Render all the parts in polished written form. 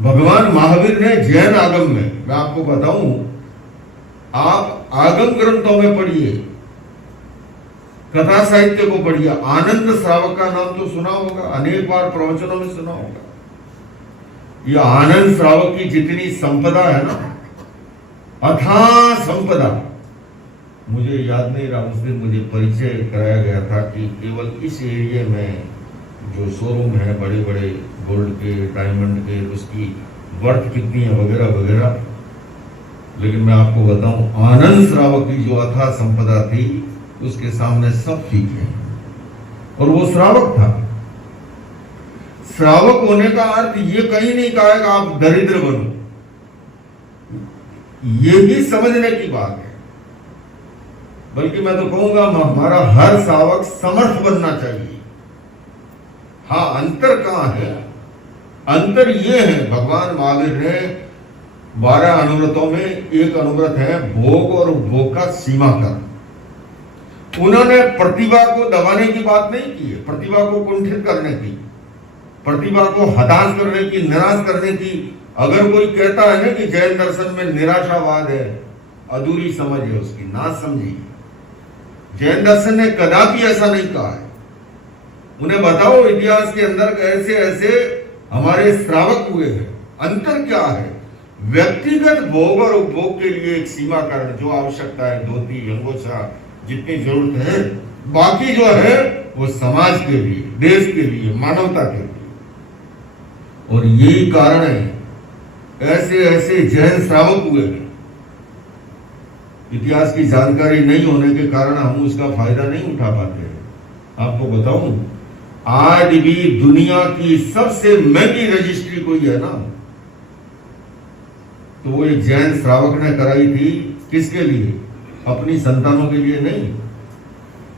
भगवान महावीर ने जैन आगम में, मैं आपको बताऊं, आप आगम ग्रंथों में पढ़िए, कथा साहित्य को पढ़िए, आनंद श्रावक का नाम तो सुना होगा, अनेक बार प्रवचनों में सुना होगा। ये आनंद श्रावक की जितनी संपदा है ना, अथाह संपदा, मुझे याद नहीं रहा, उस दिन मुझे परिचय कराया गया था कि केवल इस एरिया में जो शोरूम है बड़े बड़े गोल्ड के, डायमंड के, उसकी वर्थ कितनी है वगैरह वगैरह। लेकिन मैं आपको बताऊं, आनंद श्रावक की जो अथाह संपदा थी उसके सामने सब फीके हैं। और वो श्रावक था। श्रावक होने का अर्थ ये कहीं नहीं कहा कि आप दरिद्र बनो, ये भी समझने की बात है। बल्कि मैं तो कहूंगा हमारा हर श्रावक समर्थ बनना चाहिए। हाँ, अंतर कहां है? अंतर ये है, भगवान महावीर ने 12 अनुव्रतों में एक अनुव्रत है भोग और उपभोग का सीमाकरण। उन्होंने प्रतिभा को दबाने की बात नहीं की है, प्रतिभा को कुंठित करने की, प्रतिभा को हताश करने की, निराश करने की। अगर कोई कहता है ना कि जैन दर्शन में निराशावाद है, अधूरी समझ है उसकी, ना समझी। जैन दर्शन ने कदापि ऐसा नहीं कहा है। उन्हें बताओ इतिहास के अंदर ऐसे ऐसे हमारे श्रावक हुए हैं। अंतर क्या है? व्यक्तिगत भोग और उपभोग के लिए एक सीमाकरण, जो आवश्यकता है, धोती, अंगोछा, जितनी जरूरत है, बाकी जो है वो समाज के लिए, देश के लिए, मानवता के लिए। और यही कारण है ऐसे ऐसे जैन श्रावक हुए हैं। इतिहास की जानकारी नहीं होने के कारण हम उसका फायदा नहीं उठा पाते हैं। आपको बताऊं, आज भी दुनिया की सबसे महंगी रजिस्ट्री कोई है ना, तो वो एक जैन श्रावक ने कराई थी। किसके लिए? अपनी संतानों के लिए नहीं,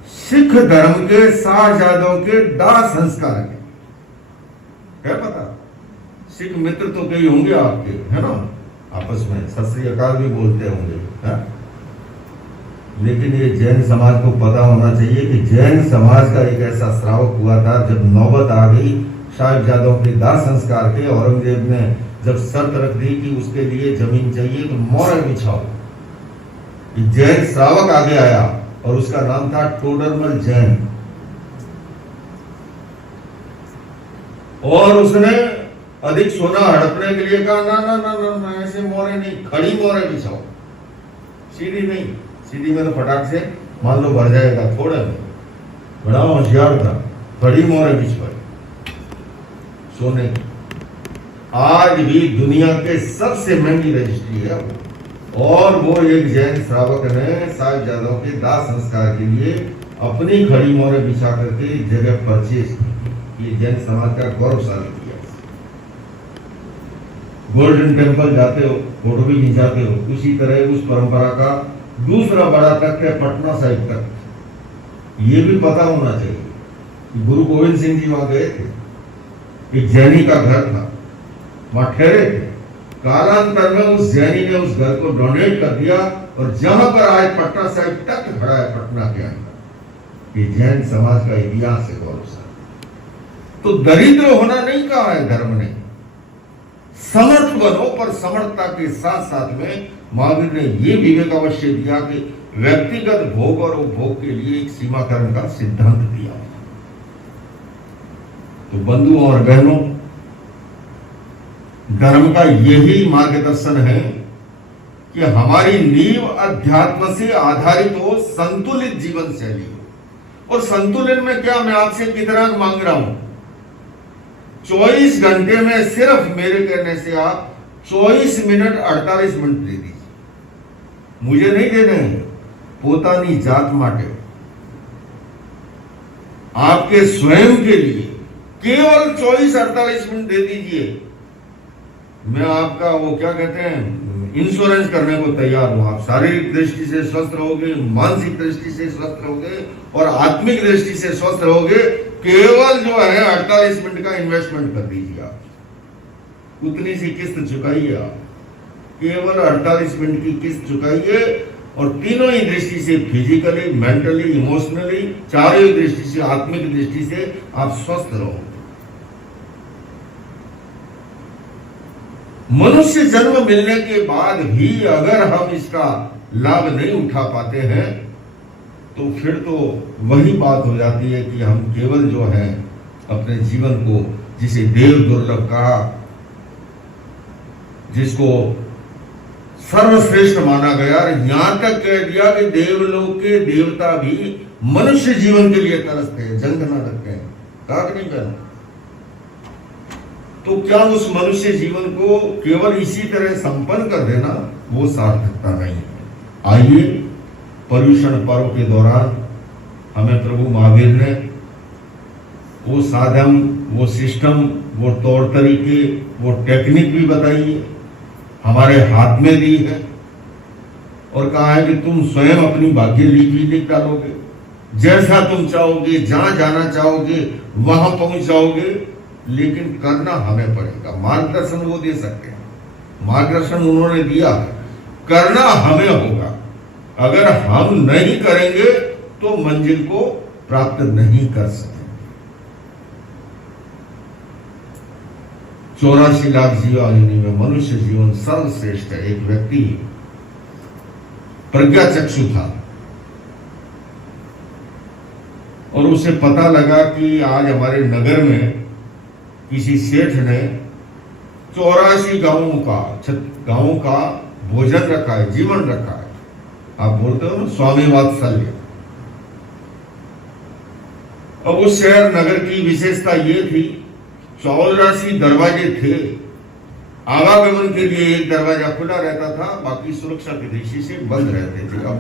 सिख धर्म के साहजादों के दाह संस्कार के। है पता? सिख मित्र तो कई होंगे आपके, है ना, आपस में सत श्री अकाल भी बोलते होंगे, है? लेकिन ये जैन समाज को पता होना चाहिए कि जैन समाज का एक ऐसा श्रावक हुआ था, जब नौबत आ गई साहिबजादों के दाह संस्कार के, औरंगजेब ने जब शर्त रख दी कि उसके लिए जमीन चाहिए तो मोहर बिछाओ, जैन श्रावक आगे आया और उसका नाम था टोडरमल जैन। और उसने अधिक सोना हड़पने के लिए कहा, ना ना ना ना, ना ऐसे मोहरे नहीं, खड़ी मोहरे बिछाओ, सीधी नहीं। सीधी में तो फटाक से मान लो भर जाएगा, थोड़े में। बड़ा होशियार था, खड़ी मोहरे बिछवाई सोने की। आज भी दुनिया के सबसे महंगी रजिस्ट्री है वो। और वो एक जैन श्रावक ने साहिबजादों के दाह संस्कार के लिए अपनी खड़ी मोहरे बिछा करके जगह परचेज की। ये जैन समाज का गौरवशाली किया। गोल्डन टेम्पल जाते हो, फोटो भी खिंचाते हो, उसी तरह उस परंपरा का दूसरा बड़ा तख्त है पटना साहिब तख्त। ये भी पता होना चाहिए कि गुरु गोविंद सिंह जी वहां गए थे, एक जैनी का घर था, वहां ठहरे थे। कालांतर में उस जैनी ने उस घर को डोनेट कर दिया, और जहां पर आज पटना साहिब तख्त खड़ा है पटना के अंदर, ये जैन समाज का इतिहास है गौरवशाली। तो दरिद्र होना नहीं कहा है धर्म ने, समर्थ बनो, पर समर्थता के साथ साथ में महावीर ने यह विवेक अवश्य दिया कि व्यक्तिगत भोग और उपभोग के लिए एक सीमाकरण का सिद्धांत दिया। तो बंधुओं और बहनों, धर्म का यही मार्गदर्शन है कि हमारी नींव अध्यात्म से आधारित हो, संतुलित जीवन शैली हो। और संतुलन में क्या, मैं आपसे कितना मांग रहा हूं, 24 घंटे में सिर्फ मेरे कहने से आप 24 मिनट 48 मिनट दे दीजिए। मुझे नहीं देने हैं, पोतानी जात माटे, आपके स्वयं के लिए केवल 24-48 मिनट दे दीजिए। मैं आपका वो क्या कहते हैं, इंश्योरेंस करने को तैयार हूं। आप शारीरिक दृष्टि से स्वस्थ रहोगे, मानसिक दृष्टि से स्वस्थ रहोगे और आत्मिक दृष्टि से स्वस्थ रहोगे। केवल जो है 48 मिनट का इन्वेस्टमेंट कर दीजिए। आप उतनी सी किस्त चुकाइए, आप केवल 48 मिनट की किस्त चुकाइए, और तीनों ही दृष्टि से, फिजिकली, मेंटली, इमोशनली, चारों ही दृष्टि से, आत्मिक दृष्टि से आप स्वस्थ रहो। मनुष्य जन्म मिलने के बाद भी अगर हम इसका लाभ नहीं उठा पाते हैं तो फिर तो वही बात हो जाती है कि हम केवल जो है अपने जीवन को, जिसे देव दुर्लभ कहा, जिसको सर्वश्रेष्ठ माना गया, यहां तक कह दिया कि देवलोक के देवता भी मनुष्य जीवन के लिए तरसते हैं, जंग ना लगते हैं, कहा कि नहीं कहना। तो क्या उस मनुष्य जीवन को केवल इसी तरह संपन्न कर देना वो सार्थकता नहीं है। आइए पर्युषण पर्व के दौरान हमें प्रभु महावीर ने वो साधन, वो सिस्टम, वो तौर तरीके, वो टेक्निक भी बताई है, हमारे हाथ में दी है और कहा है कि तुम स्वयं अपनी भाग्य लिपि लिख डालोगे, जैसा तुम चाहोगे, जहां जाना चाहोगे वहां पहुंच जाओगे, लेकिन करना हमें पड़ेगा। मार्गदर्शन वो दे सकते हैं, मार्गदर्शन उन्होंने दिया, करना हमें होगा। अगर हम नहीं करेंगे तो मंजिल को प्राप्त नहीं कर सकेंगे। 84 लाख जीवाणु में मनुष्य जीवन सर्वश्रेष्ठ है। एक व्यक्ति प्रज्ञाचक्षु था और उसे पता लगा कि आज हमारे नगर में किसी सेठ ने 84 गांवों का भोजन रखा है, जीवन रखा है। आप बोलते हो ना स्वामी वात्सल्य। अब उस शहर नगर की विशेषता ये थी, 84 दरवाजे थे, आवागमन के लिए एक दरवाजा खुला रहता था, बाकी सुरक्षा की दृष्टि से बंद रहते थे। अब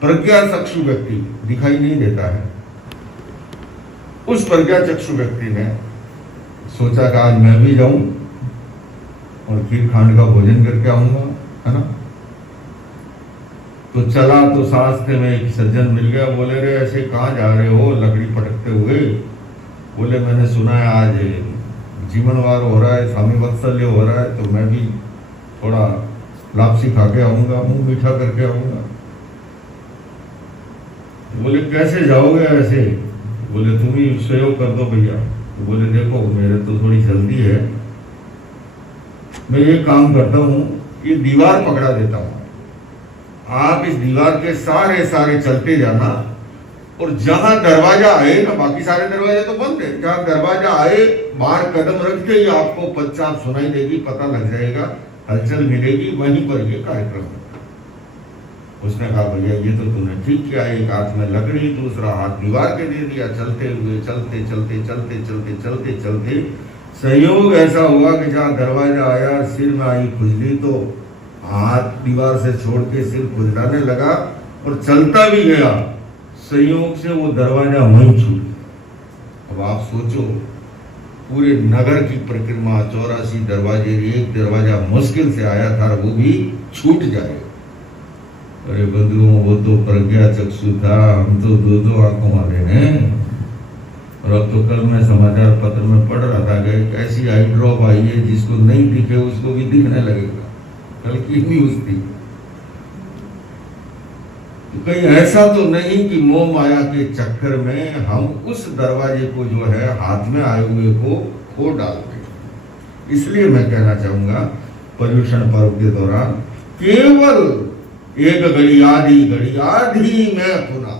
प्रज्ञाचक्षु व्यक्ति दिखाई नहीं देता है। उस प्रज्ञाचक्षु व्यक्ति ने सोचा कि आज मैं भी जाऊं और खीर खांड का भोजन करके आऊंगा, है ना। तो चला तो रास्ते में एक सज्जन मिल गया। बोले रे ऐसे कहाँ जा रहे हो लकड़ी पटकते हुए? बोले मैंने सुना है आज जीवनवार हो रहा है, स्वामी वात्सल्य हो रहा है, तो मैं भी थोड़ा लापसी खा के आऊंगा, मुंह मीठा करके आऊंगा। बोले कैसे जाओगे ऐसे? बोले तुम ही सहयोग कर दो भैया। तो बोले देखो मेरे तो थोड़ी जल्दी है, मैं ये काम करता हूँ, ये दीवार पकड़ा देता हूँ, आप इस दीवार के सारे चलते जाना और जहां दरवाजा आए ना, बाकी सारे दरवाजे तो बंद है, जहां दरवाजा आए बाहर कदम रखते ही आपको पश्चात सुनाई देगी, पता लग जाएगा, हलचल मिलेगी, वहीं पर ये कार्यक्रम है। उसने कहा भैया ये तो तूने ठीक किया, एक हाथ में लकड़ी दूसरा हाथ दीवार के दे दिया। चलते हुए चलते संयोग ऐसा हुआ कि जहाँ दरवाजा आया सिर में आई खुजली, तो हाथ दीवार से छोड़ के सिर खुजलाने लगा और चलता भी गया। संयोग से वो दरवाजा वहीं छूट गया। अब आप सोचो पूरे नगर की परिक्रमा 84 दरवाजे, एक दरवाजा मुश्किल से आया था, वो भी छूट जाए। अरे बंधुओं वो तो प्रज्ञाचक्षु था, हम तो दो आंखों वाले हैं। और अब तो कल मैं समाचार पत्र में पढ़ रहा था कि एक ऐसी आई ड्रॉप आई है जिसको नहीं दिखे उसको भी दिखने लगेगा, कल की न्यूज थी। तो कहीं ऐसा तो नहीं कि मोह माया के चक्कर में हम उस दरवाजे को जो है हाथ में आए हुए को खो डालते। इसलिए मैं कहना चाहूंगा पर्युषण पर्व के दौरान केवल एक घड़ी आधी में पुनः